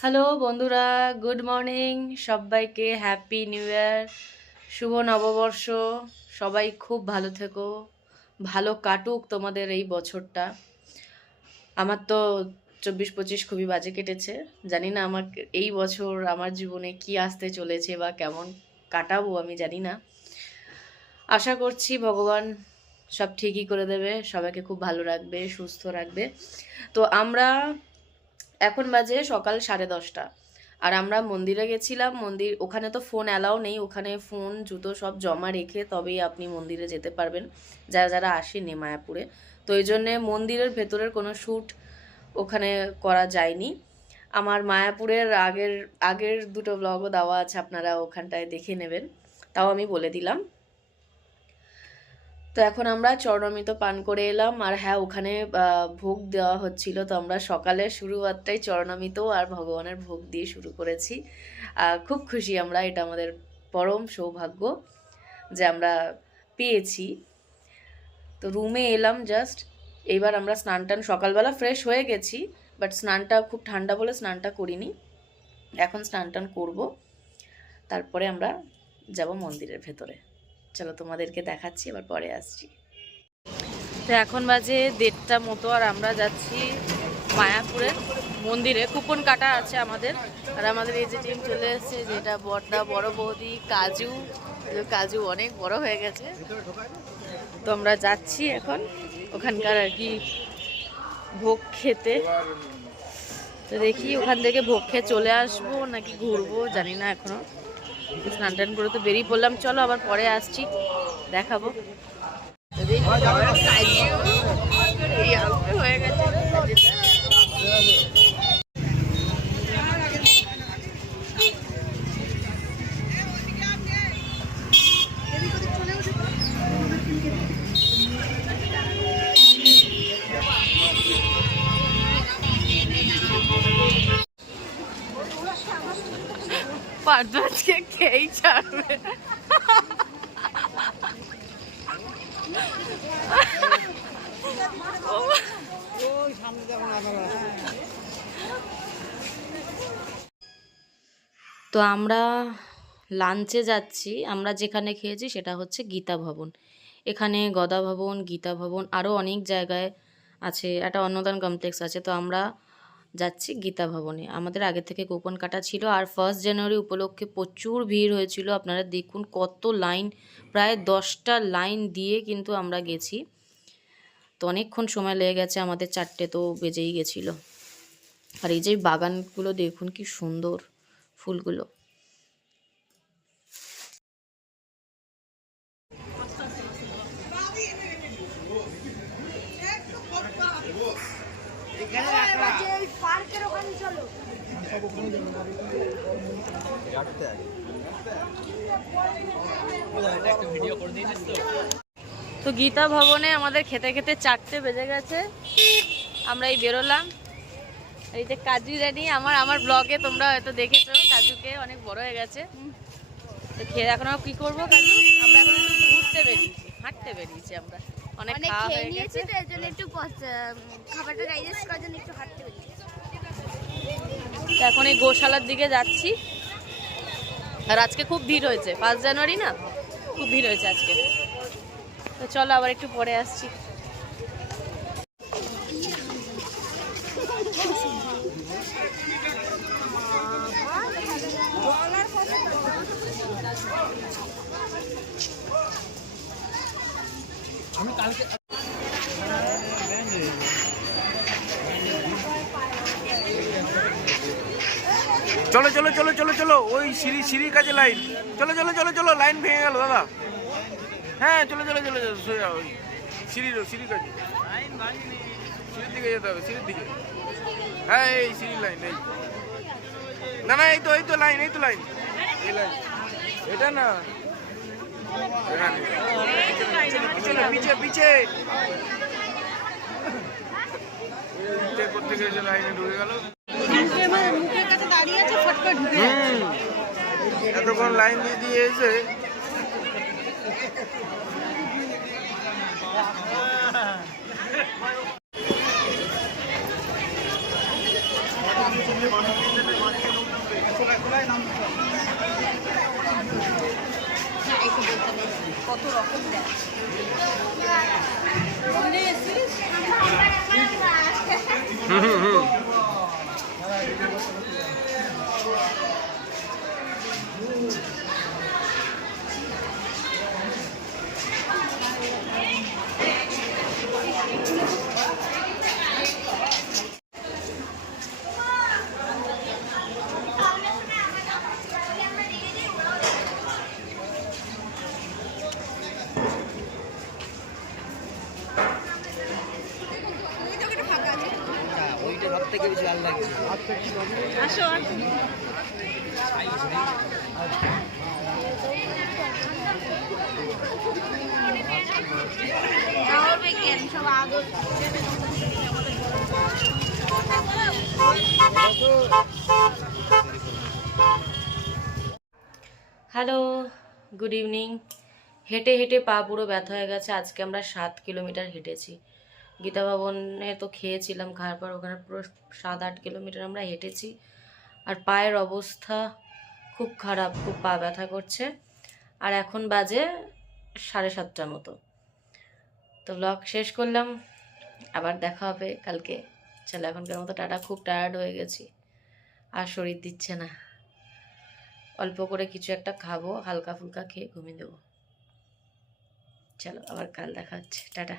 Hello বন্ধুরা, good morning. সবাইকে happy new year, শুভ নববর্ষ। সবাই খুব ভালো থেকো, ভালো কাটুক তোমাদের এই বছরটা। আমার তো 24-25 খুবই বাজে কেটেছে। জানি না আমার এই বছর আমার জীবনে কি আসতে চলেছে বা কেমন কাটাবো আমি জানি না। আশা করছি ভগবান সব ঠিকই করে দেবে, সবাইকে খুব ভালো রাখবে, সুস্থ রাখবে। তো আমরা এখন বাজে সকাল 10:30, আর আমরা মন্দিরে গেছিলাম। ওখানে তো ফোন অ্যালাউ নেই, ওখানে ফোন জুতো সব জমা রেখে তবেই আপনি মন্দিরে যেতে পারবেন, যারা যারা আসেনি মায়াপুরে। তো এই জন্যে মন্দিরের ভেতরের কোনো শ্যুট ওখানে করা যায়নি। আমার মায়াপুরের আগের আগের দুটো ব্লগও দেওয়া আছে, আপনারা ওখানটায় দেখে নেবেন, তাও আমি বলে দিলাম। তো এখন আমরা চরণামৃত পান করে এলাম। আর হ্যাঁ, ওখানে ভোগ দেওয়া হচ্ছিল, তো আমরা সকালে শুরুয়াতটাই চরণামৃত আর ভগবানের ভোগ দিয়ে শুরু করেছি। খুব খুশি আমরা, এটা আমাদের পরম সৌভাগ্য যে আমরা পেয়েছি। তো রুমে এলাম জাস্ট, এইবার আমরা স্নান টান, সকালবেলা ফ্রেশ হয়ে গেছি, বাট স্নানটা খুব ঠান্ডা বলে স্নানটা করিনি। এখন স্নান টান করবো, তারপরে আমরা যাব মন্দিরের ভেতরে। চলো তোমাদেরকে দেখাচ্ছি, এবার পরে আসছি। তো এখন বাজে 1:30 মতো, আর আমরা যাচ্ছি মায়াপুরের মন্দিরে। কুপন কাটা আছে আমাদের, আর আমাদের এই যে টিম চলে এসেছে, যেটা বড়দা, বড় বৌদি, কাজু। কাজু অনেক বড় হয়ে গেছে। তো আমরা যাচ্ছি এখন ওখানকার আর কি ভোগ খেতে। তো দেখি ওখান থেকে ভোগ খেয়ে চলে আসবো নাকি ঘুরবো, জানি না এখনো। স্নান টান করে তো বেরিয়ে পড়লাম, চলো আবার পরে আসছি, দেখাবো। হয়ে গেছে। পাঁচকে খেয়েই ছাড়বে। তো আমরা লাঞ্চে যাচ্ছি। আমরা যেখানে খেয়েছি সেটা হচ্ছে গীতা ভবন। এখানে গদা ভবন, গীতা ভবন, আরও অনেক জায়গায় আছে, একটা অন্নদান কমপ্লেক্স আছে। তো আমরা যাচ্ছি গীতা ভবনে। আমাদের আগে থেকে কুপন কাটা ছিল, আর 1 জানুয়ারি উপলক্ষে প্রচুর ভিড় হয়েছিল। আপনারা দেখুন কত লাইন, প্রায় 10টা লাইন দিয়ে কিন্তু আমরা গেছি। তো অনেকক্ষণ সময় লেগে গেছে আমাদের, 4টে তো বেজেই গেছিলো। আর এই যে বাগানগুলো দেখুন কি সুন্দর ফুলগুলো। তো গীতা ভবনে আমাদের খেতে খেতে 4টে বেজে গেছে। আমরা এই বেরোলাম। এই যে কাজু রানি, আমার ব্লগে তোমরা হয়তো দেখেছো, কাজুকে অনেক বড় হয়ে গেছে। তো খেয়ে এখন কি করবো কাজু, আমরা এখন একটু ঘুরতে বেরিয়েছি, হাঁটতে বেরিয়েছি। আমরা অনেক খাওয়া হয়ে গেছে, তো এর জন্য একটু খাবারটা ডাইজেস্ট করার জন্য একটু হাঁটতে বেরিয়েছি। এখন এই গোশালার দিকে যাচ্ছি। আর আজকে খুব ভিড় হয়েছে, 5 জানুয়ারি না, খুব ভিড় হয়েছে আজকে। তো চলো আবার একটু পরে আসছি। চলো চলো চলো চলো চলো, ওই সিঁড়ির কাছে লাইন। চলো চলো চলো চলো, লাইন ভেঙে গেল দাদা। হ্যাঁ চলো চলো চলো চলো, সোজা ওই সিঁড়ির কাছে, সিঁড়ির দিকে যেতে হবে, সিঁড়ির দিকে। হ্যাঁ এই সিঁড়ির লাইন, এই না না, এই তো লাইন, এই লাইন, এটা না, পিছে পিছে করতে গেছে, লাইনে ঢুকে গেল। এতক্ষণ লাইন দিয়ে এসে কত রকম দেয় ওইটা সব থেকে বেশি ভালো লাগছে। আসো সব আদর হ্যালো, গুড ইভিনিং। হেঁটে হেঁটে পা পুরো ব্যথা হয়ে গেছে। আজকে আমরা 7 কিলোমিটার হেঁটেছি। গীতা ভবনে তো খেয়েছিলাম, খাওয়ার পর ওখানে পুরো 7-8 কিলোমিটার আমরা হেঁটেছি। আর পায়ের অবস্থা খুব খারাপ, খুব পা ব্যথা করছে। আর এখন বাজে 7:30 মতো। তো ব্লগ শেষ করলাম, আবার দেখা হবে কালকে। চলো এখনকার মতো টাটা। খুব টায়ার্ড হয়ে গেছি, আর শরীর দিচ্ছে না। অল্প করে কিছু একটা খাবো, হালকা ফুলকা খেয়ে ঘুমিয়ে দেবো। চলো আবার কাল দেখা হচ্ছে, টাটা।